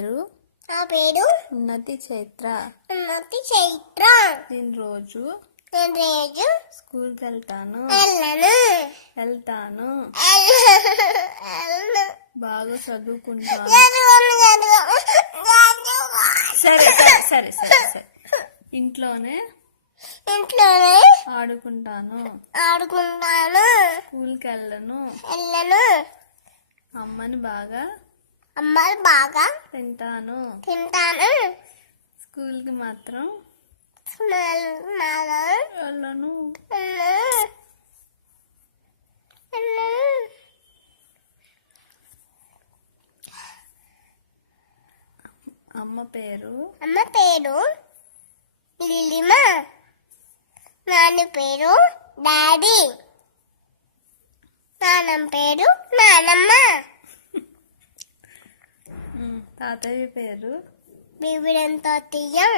పేరు నా పేరు ఉన్నతి చైత్ర. ఉన్నతి చైత్ర. నేను రోజు స్కూల్కి వెళ్తాను. బాగా చదువుకుంటాను. సరే సరే సరే సరే ఇంట్లోనే ఆడుకుంటాను. స్కూల్కి వెళ్ళను. అమ్మని బాగా తింటాను. స్కూల్కి మాత్రం వెళ్ళను. అమ్మ పేరు లిలిమ. నాన్న పేరు డాడీ. నాన్నమ్మ పేరు నానమ్మ. తాతయ్య పేరు బీబీడంతో తీయం.